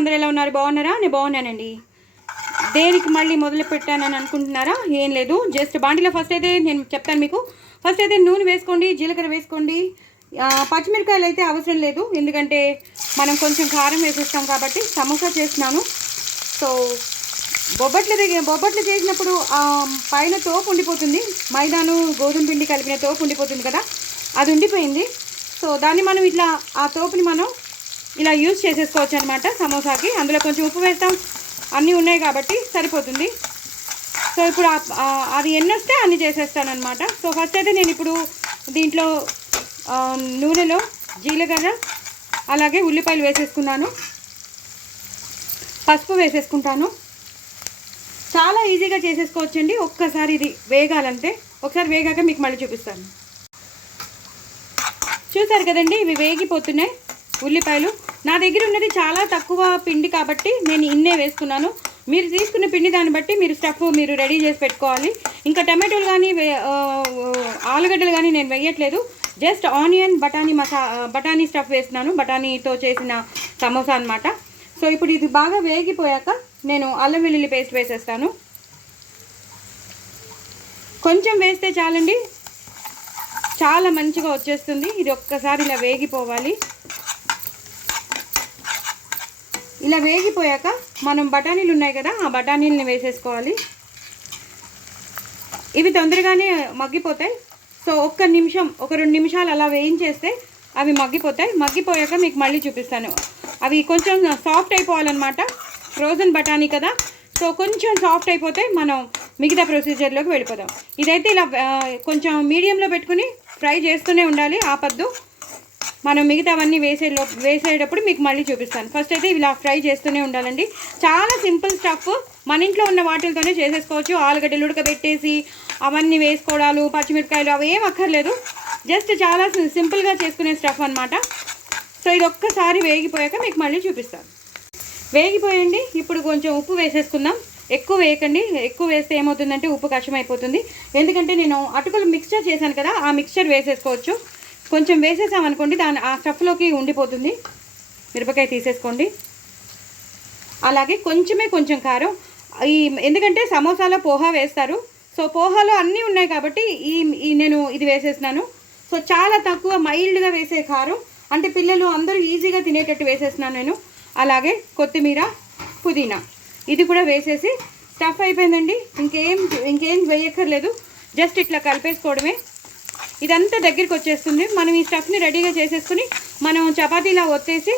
అందరూ ఎలా ఉన్నారు? బాగున్నారా? నేను బాగున్నానండి. దేనికి మళ్ళీ మొదలు పెట్టానని అనుకుంటున్నారా? ఏం లేదు, జస్ట్ బాండిలో ఫస్ట్ అయితే నేను చెప్తాను మీకు. ఫస్ట్ అయితే నూనె వేసుకోండి, జీలకర్ర వేసుకోండి. పచ్చిమిరకాయలు అయితే అవసరం లేదు, ఎందుకంటే మనం కొంచెం కారం వేసేస్తాం కాబట్టి. సమోసా చేస్తున్నాను. సో బొబ్బట్లు చేసినప్పుడు పైన తోపు ఉండిపోతుంది, మైదాను గోధుమ పిండి కలిపిన తోపు ఉండిపోతుంది కదా, అది ఉండిపోయింది. సో దాన్ని మనం ఇట్లా ఆ తోపుని మనం ఇలా యూజ్ చేసేసుకోవచ్చు అనమాట సమోసాకి. అందులో కొంచెం ఉప్పు వేస్తాం, అన్నీ ఉన్నాయి కాబట్టి సరిపోతుంది. సో ఇప్పుడు అది ఎన్ని వస్తే అన్ని చేసేస్తాను అనమాట. సో ఫస్ట్ అయితే నేను ఇప్పుడు దీంట్లో నూనెలో జీలకర్ర అలాగే ఉల్లిపాయలు వేసేసుకున్నాను, పసుపు వేసేసుకుంటాను. చాలా ఈజీగా చేసేసుకోవచ్చండి. ఒక్కసారి ఇది వేగాలంటే, ఒకసారి వేగాక మీకు మళ్ళీ చూపిస్తాను. చూసారు కదండి, ఇవి వేగిపోతున్నాయి ఉల్లిపాయలు. నా దగ్గర ఉన్నది చాలా తక్కువ పిండి కాబట్టి నేను ఇన్నే వేసుకున్నాను. మీరు తీసుకున్న పిండి దాన్ని బట్టి మీరు స్టఫ్ మీరు రెడీ చేసి పెట్టుకోవాలి. ఇంకా టమాటోలు కానీ ఆలుగడ్డలు కానీ నేను వేయట్లేదు. జస్ట్ ఆనియన్ బఠానీ స్టఫ్ వేస్తున్నాను, బఠానీతో చేసిన సమోసా అనమాట. సో ఇప్పుడు ఇది బాగా వేగిపోయాక నేను అల్లం వెల్లుల్లి పేస్ట్ వేసేస్తాను. కొంచెం వేస్తే చాలండి, చాలా మంచిగా వచ్చేస్తుంది. ఇది ఒక్కసారి ఇలా వేగిపోవాలి. ఇలా వేగిపోయాక మనం బఠానీలు ఉన్నాయి కదా, ఆ బఠానీలని వేసేసుకోవాలి. ఇవి తొందరగానే మగ్గిపోతాయి. సో ఒక 2 నిమిషాలు అలా వేయించేస్తే అవి మగ్గిపోతాయి. మగ్గిపోయాక మీకు మళ్ళీ చూపిస్తాను. అవి కొంచెం సాఫ్ట్ అయిపోవాలన్నమాట, ఫ్రోజన్ బఠానీ కదా. సో కొంచెం సాఫ్ట్ అయిపోతే మనం మిగతా ప్రొసీజర్లోకి వెళ్ళిపోదాం. ఇదైతే ఇలా కొంచెం మీడియంలో పెట్టుకుని ఫ్రై చేస్తూనే ఉండాలి, ఆపద్దు. మనం మిగతావన్నీ వేసేటప్పుడు మీకు మళ్ళీ చూపిస్తాను. ఫస్ట్ అయితే ఇలా ఫ్రై చేస్తూనే ఉండాలండి. చాలా సింపుల్ స్టఫ్, మన ఇంట్లో ఉన్న వాటితోనే చేసేసుకోవచ్చు. ఆలుగడ్డలు ఉడకబెట్టేసి అవన్నీ వేసుకోవడాలు, పచ్చిమిరపకాయలు అవి ఏం అక్కర్లేదు. జస్ట్ చాలా సింపుల్గా చేసుకునే స్టఫ్ అనమాట. సో ఇది ఒక్కసారి వేగిపోయాక మీకు మళ్ళీ చూపిస్తాను. వేగిపోయండి. ఇప్పుడు కొంచెం ఉప్పు వేసేసుకుందాం. ఎక్కువ వేయకండి, ఎక్కువ వేస్తే ఏమవుతుందంటే ఉప్పు కష్టమైపోతుంది. ఎందుకంటే నేను అటుకులు మిక్స్చర్ చేశాను కదా, ఆ మిక్స్చర్ వేసేసుకోవచ్చు. కొంచెం వేసేసామనుకోండి ఆ స్టఫ్లోకి ఉండిపోతుంది. మిరపకాయ తీసేసుకోండి. అలాగే కొంచెం కారం. ఎందుకంటే సమోసాలో పోహా వేస్తారు. సో పోహాలో అన్నీ ఉన్నాయి కాబట్టి నేను ఇది వేసేసినాను. సో చాలా తక్కువ మైల్డ్గా వేసే కారం, అంటే పిల్లలు అందరూ ఈజీగా తినేటట్టు వేసేస్తున్నాను నేను. అలాగే కొత్తిమీర, పుదీనా ఇది కూడా వేసేసి స్టఫ్ అయిపోయిందండి. ఇంకేం వేయక్కర్లేదు, జస్ట్ ఇట్లా కలిపేసుకోవడమే. ఇదంతా దగ్గరికి వచ్చేస్తుంది. మనం ఈ స్టఫ్ని రెడీగా చేసేసుకుని మనం చపాతీలా ఒత్తేసి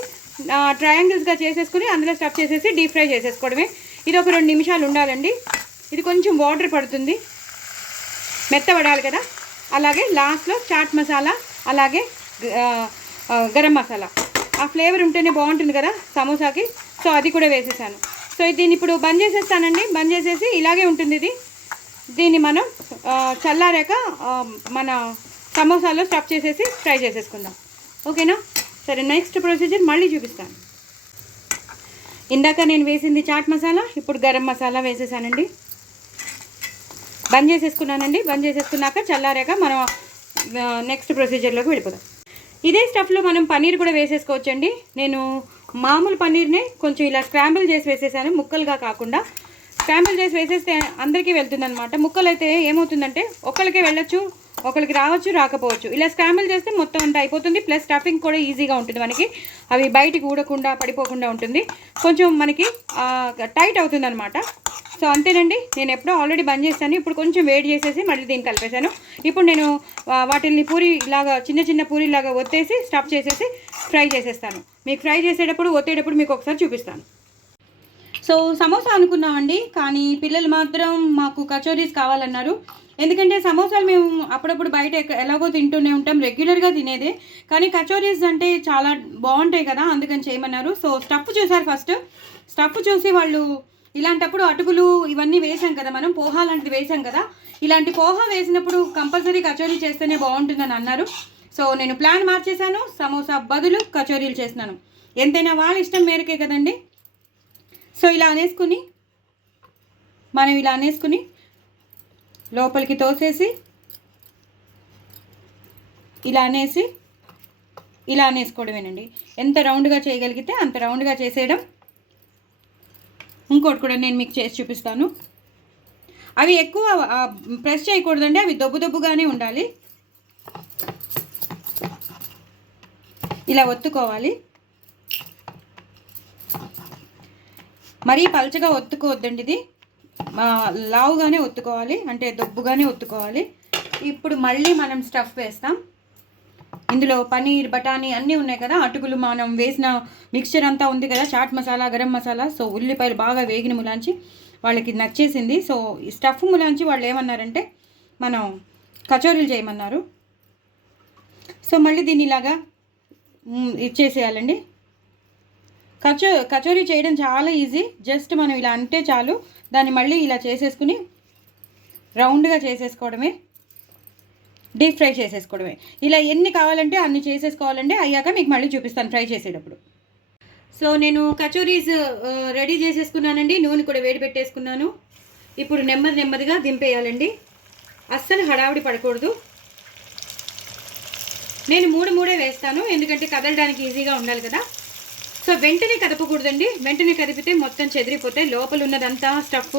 ట్రయాంగిల్స్గా చేసేసుకుని అందులో స్టఫ్ చేసేసి డీప్ ఫ్రై చేసేసుకోవడమే. ఇది ఒక 2 నిమిషాలు ఉండాలండి. ఇది కొంచెం వాటర్ పడుతుంది, మెత్తబడాలి కదా. అలాగే లాస్ట్లో చాట్ మసాలా అలాగే గరం మసాలా, ఆ ఫ్లేవర్ ఉంటేనే బాగుంటుంది కదా సమోసాకి. సో అది కూడా వేసేసాను. సో దీన్ని ఇప్పుడు బంద్ చేసేస్తానండి. బంద్ చేసేసి ఇలాగే ఉంటుంది ఇది. దీన్ని మనం చల్లారాక మన సమోసాలో స్టఫ్ చేసేసి ఫ్రై చేసేసుకుందాం. ఓకేనా? సరే, నెక్స్ట్ ప్రొసీజర్ మళ్ళీ చూపిస్తాను. ఇందాక నేను వేసింది చాట్ మసాలా, ఇప్పుడు గరం మసాలా వేసేసానండి. బంద్ చేసేసుకున్నానండి. బంద్ చేసేసుకున్నాక చల్లారాక మనం నెక్స్ట్ ప్రొసీజర్లోకి వెళ్ళిపోదాం. ఇదే స్టఫ్లో మనం పన్నీర్ కూడా వేసేసుకోవచ్చండి. నేను మామూలు పన్నీర్నే కొంచెం ఇలా స్క్రాంబుల్ చేసి వేసేసాను, ముక్కలుగా కాకుండా. స్క్రాంబుల్ చేసి వేసేస్తే అందరికీ వెళ్తుంది అనమాట. ముక్కలు అయితే ఏమవుతుందంటే ఒకరికి వెళ్ళొచ్చు, ఒకరికి రావచ్చు, రాకపోవచ్చు. ఇలా స్క్రాంబుల్ చేస్తే మొత్తం అంతా అయిపోతుంది. ప్లస్ స్టఫింగ్ కూడా ఈజీగా ఉంటుంది మనకి, అవి బయటికి ఊడకుండా పడిపోకుండా ఉంటుంది. కొంచెం మనకి టైట్ అవుతుంది అనమాట. సో అంతేనండి, నేను ఎప్పుడో ఆల్రెడీ బంద్ చేశాను. ఇప్పుడు కొంచెం వేడి చేసేసి మళ్ళీ దీన్ని కలిపేశాను. ఇప్పుడు నేను వాటిని పూరిలాగా చిన్న పూరిలాగా ఒత్తేసి స్టఫ్ చేసేసి ఫ్రై చేసేస్తాను. మీకు ఫ్రై చేసేటప్పుడు ఒత్తేటప్పుడు మీకు ఒకసారి చూపిస్తాను. సో సమోసా అనుకున్నామండి, కానీ పిల్లలు మాత్రం మాకు కచోరీస్ కావాలన్నారు. ఎందుకంటే సమోసాలు మేము అప్పుడప్పుడు బయట ఎలాగో తింటూనే ఉంటాం, రెగ్యులర్గా తినేదే. కానీ కచోరీస్ అంటే చాలా బాగుంటాయి కదా, అందుకని చేయమన్నారు. సో స్టఫ్ చూసారు, ఫస్ట్ స్టఫ్ చూసి వాళ్ళు ఇలాంటప్పుడు అటుకులు ఇవన్నీ వేసాం కదా, మనం పోహా లాంటిది వేసాం కదా, ఇలాంటి పోహా వేసినప్పుడు కంపల్సరీ కచోరీ చేస్తేనే బాగుంటుందని అన్నారు. సో నేను ప్లాన్ మార్చేశాను, సమోసా బదులు కచోరీలు చేస్తున్నాను. ఎంతైనా వాళ్ళ ఇష్టం మేరకే కదండి. సో ఇలా అనేసుకుని లోపలికి తోసేసి ఇలా అనేసుకోవడమేనండి. ఎంత రౌండ్గా చేయగలిగితే అంత రౌండ్గా చేసేయడం. ఇంకోటి కూడా నేను మీకు చేసి చూపిస్తాను. అవి ఎక్కువ ప్రెస్ చేయకూడదండి, అవి దొబ్బుగానే ఉండాలి. ఇలా ఒత్తుకోవాలి. మరీ పల్చగా ఒత్తుకోవద్దండి, ఇది లావుగానే ఒత్తుకోవాలి, అంటే దొబ్బుగానే ఒత్తుకోవాలి. ఇప్పుడు మళ్ళీ మనం స్టఫ్ వేస్తాం. ఇందులో పనీర్, బఠానీ అన్నీ ఉన్నాయి కదా, అటుకులు, మనం వేసిన మిక్స్చర్ అంతా ఉంది కదా, చాట్ మసాలా, గరం మసాలా. సో ఉల్లిపాయలు బాగా వేగిన ములాంచి వాళ్ళకి నచ్చేసింది. సో ఈ స్టఫ్ ములాంచి వాళ్ళు ఏమన్నారంటే మనం కచోరీలు చేయమన్నారు. సో మళ్ళీ దీన్ని ఇలాగా ఇచ్చేసేయాలండి. కచోరీ చేయడం చాలా ఈజీ. జస్ట్ మనం ఇలా అంటే చాలు, దాన్ని మళ్ళీ ఇలా చేసేసుకుని రౌండ్గా చేసేసుకోవడమే, డీప్ ఫ్రై చేసేసుకోవడమే. ఇలా ఎన్ని కావాలంటే అన్ని చేసేసుకోవాలండి. అయ్యాక మీకు మళ్ళీ చూపిస్తాను ఫ్రై చేసేటప్పుడు. సో నేను కచోరీస్ రెడీ చేసేసుకున్నానండి. నూనె కూడా వేడి పెట్టేసుకున్నాను. ఇప్పుడు నెమ్మదిగా దింపేయాలండి. అస్సలు హడావిడి పడకూడదు. నేను మూడే వేస్తాను, ఎందుకంటే కదలడానికి ఈజీగా ఉండాలి కదా. సో వెంటనే కదపకూడదండి, వెంటనే కదిపితే మొత్తం చెదిరిపోతాయి. లోపల ఉన్నదంతా స్టఫ్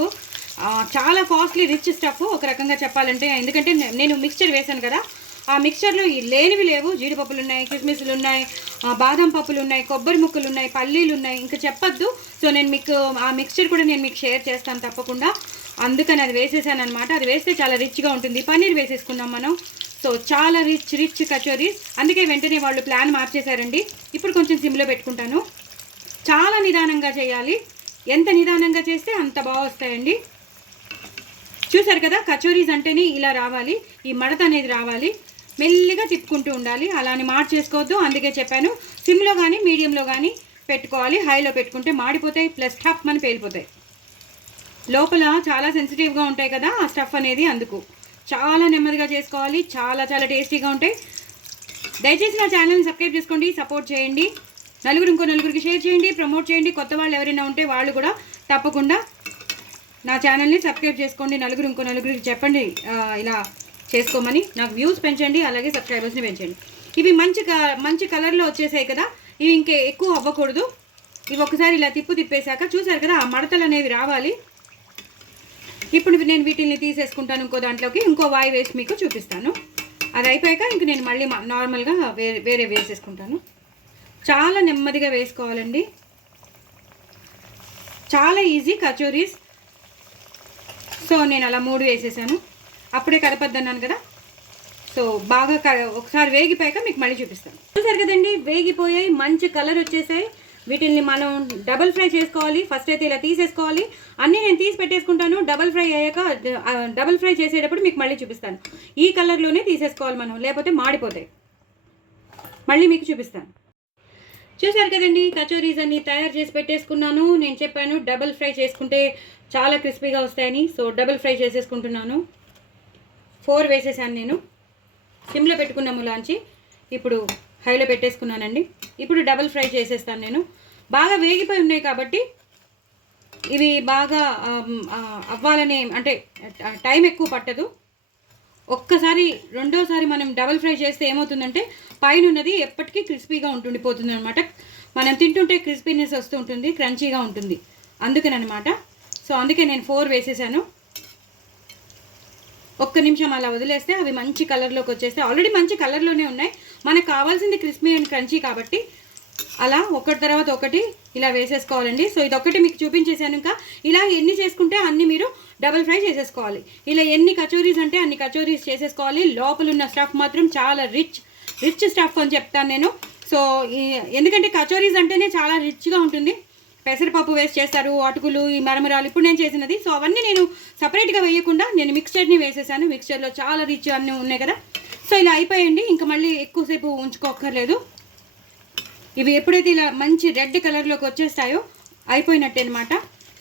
చాలా కాస్ట్లీ రిచ్ స్టఫ్ ఒక రకంగా చెప్పాలంటే. ఎందుకంటే నేను మిక్స్చర్ వేశాను కదా, ఆ మిక్స్చర్లో లేనివి లేవు. జీడిపప్పులు ఉన్నాయి, కిస్మిస్లు ఉన్నాయి, బాదం పప్పులు ఉన్నాయి, కొబ్బరి ముక్కలు ఉన్నాయి, పల్లీలు ఉన్నాయి, ఇంకా చెప్పొద్దు. సో నేను మీకు ఆ మిక్స్చర్ కూడా నేను మీకు షేర్ చేస్తాను తప్పకుండా. అందుకని అది వేసేసాను అనమాట. అది వేస్తే చాలా రిచ్గా ఉంటుంది. పన్నీర్ వేసేసుకున్నాం మనం. సో చాలా రిచ్ కచోరీస్. అందుకే వెంటనే వాళ్ళు ప్లాన్ మార్చేశారండి. ఇప్పుడు కొంచెం సిమ్లో పెట్టుకుంటాను. చాలా నిదానంగా చేయాలి. ఎంత నిదానంగా చేస్తే అంత బాగా వస్తాయండి. చూసారు కదా, కచోరీస్ అంటేనే ఇలా రావాలి, ఈ మడత అనేది రావాలి. మెల్లిగా తిప్పుకుంటూ ఉండాలి, అలానే మార్చేసుకోవద్దు. అందుకే చెప్పాను సిమ్లో కానీ మీడియంలో కానీ పెట్టుకోవాలి. హైలో పెట్టుకుంటే మాడిపోతాయి, ప్లస్ టఫ్ అని పేలిపోతాయి. లోపల చాలా సెన్సిటివ్గా ఉంటాయి కదా ఆ స్టఫ్ అనేది, అందుకు చాలా నెమ్మదిగా చేసుకోవాలి. చాలా టేస్టీగా ఉంటాయి. దయచేసి నా ఛానల్ని సబ్స్క్రైబ్ చేసుకోండి, సపోర్ట్ చేయండి. ఇంకో నలుగురికి షేర్ చేయండి, ప్రమోట్ చేయండి. కొత్త వాళ్ళు ఎవరైనా ఉంటే వాళ్ళు కూడా తప్పకుండా నా ఛానల్ని సబ్స్క్రైబ్ చేసుకోండి. ఇంకో నలుగురికి చెప్పండి ఇలా చేసుకోమని. నాకు వ్యూస్ పెంచండి, అలాగే సబ్స్క్రైబర్స్ని పెంచండి. ఇవి మంచి కలర్లో వచ్చేసాయి కదా, ఇవి ఇంకే ఎక్కువ అవ్వకూడదు. ఇవి ఒకసారి ఇలా తిప్పేశాక చూసారు కదా, ఆ మడతలు అనేవి రావాలి. ఇప్పుడు నేను వీటిని తీసేసుకుంటాను ఇంకో దాంట్లోకి. ఇంకో వాయి వేసి మీకు చూపిస్తాను. అది అయిపోయాక ఇంక నేను మళ్ళీ నార్మల్గా వేరే వేసేసుకుంటాను. చాలా నెమ్మదిగా వేసుకోవాలండి. చాలా ఈజీ కచోరీస్. సో నేను అలా 3 వేసేసాను. అప్పుడే కదపద్దన్నాను కదా. సో బాగా ఒకసారి వేగిపోయాక మీకు మళ్ళీ చూపిస్తాను. చూసారు కదండి, వేగిపోయాయి, మంచి కలర్ వచ్చేసాయి. వీటిని మనం డబల్ ఫ్రై చేసుకోవాలి. ఫస్ట్ అయితే ఇలా తీసేసుకోవాలి. అన్నీ నేను తీసి పెట్టేసుకుంటాను. డబల్ ఫ్రై అయ్యాక డబల్ ఫ్రై చేసేటప్పుడు మీకు మళ్ళీ చూపిస్తాను. ఈ కలర్లోనే తీసేసుకోవాలి మనం, లేకపోతే మాడిపోతాయి. మళ్ళీ మీకు చూపిస్తాను. చూసారు కదండి, కచోరీస్ అన్ని తయారు చేసి పెట్టేసుకున్నాను. నేను చెప్పాను డబల్ ఫ్రై చేసుకుంటే చాలా క్రిస్పీగా వస్తాయని. సో డబల్ ఫ్రై చేసేసుకుంటున్నాను. 4 వేసేసాను నేను. సిమ్లో పెట్టుకున్న ములాంచి ఇప్పుడు హైలో పెట్టేసుకున్నానండి. ఇప్పుడు డబల్ ఫ్రై చేసేస్తాను నేను. బాగా వేగిపోయి ఉన్నాయి కాబట్టి ఇవి బాగా అవ్వాలని, అంటే టైం ఎక్కువ పట్టదు. ఒక్కసారి రెండోసారి మనం డబల్ ఫ్రై చేస్తే ఏమవుతుందంటే పైన ఉన్నది ఎప్పటికీ క్రిస్పీగా ఉంటుండిపోతుంది అనమాట. మనం తింటుంటే క్రిస్పీనెస్ వస్తూ ఉంటుంది, క్రంచీగా ఉంటుంది. అందుకనమాట. సో అందుకే నేను 4 వేసేసాను. ఒక్క నిమిషం అలా వదిలేస్తే అవి మంచి కలర్లోకి వచ్చేస్తే, ఆల్రెడీ మంచి కలర్లోనే ఉన్నాయి. మనకు కావాల్సింది క్రిస్పీ అండ్ క్రంచీ కాబట్టి అలా ఒకటి తర్వాత ఒకటి ఇలా వేసేసుకోవాలండి. సో ఇదొక్కటి మీకు చూపించేసాను. ఇంకా ఇలా ఎన్ని చేసుకుంటే అన్ని మీరు డబల్ ఫ్రై చేసేసుకోవాలి. ఇలా ఎన్ని కచోరీస్ అంటే అన్ని కచోరీస్ చేసేసుకోవాలి. లోపల ఉన్న స్టఫ్ మాత్రం చాలా రిచ్ స్టఫ్ అని చెప్తాను నేను. సో ఎందుకంటే కచోరీస్ అంటేనే చాలా రిచ్గా ఉంటుంది. పెసరపప్పు వేసి చేస్తారు, అటుకులు, ఈ మరమరాలు ఇప్పుడు నేను చేసినది. సో అవన్నీ నేను సపరేట్గా వేయకుండా నేను మిక్స్చర్ని వేసేసాను. మిక్స్చర్లో చాలా రిచ్ అన్నీ ఉన్నాయి కదా. సో ఇలా అయిపోయండి. ఇంకా మళ్ళీ ఎక్కువసేపు ఉంచుకోక్కర్లేదు. ఇవి ఎప్పుడైతే ఇలా మంచి రెడ్ కలర్లోకి వచ్చేస్తాయో అయిపోయినట్టే అనమాట.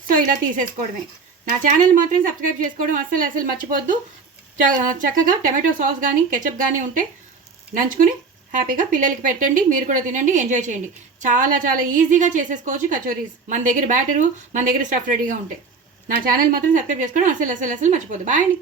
సో ఇలా తీసేసుకోవడమే. నా ఛానల్ మాత్రం సబ్స్క్రైబ్ చేసుకోవడం అస్సలు మర్చిపోద్దు. చక్కగా టమాటో సాస్ కానీ కెచప్ కానీ ఉంటే నంచుకుని హ్యాపీగా పిల్లలకి పెట్టండి. మీరు కూడా తినండి, ఎంజాయ్ చేయండి. చాలా ఈజీగా చేసేసుకోవచ్చు కచోరీస్. మన దగ్గర బ్యాటరు, మన దగ్గర స్టఫ్ రెడీగా ఉంటాయి. నా ఛానల్ మాత్రం సబ్స్క్రైబ్ చేసుకోవడం అసలు మర్చిపోద్దు. బాయ్ అండి.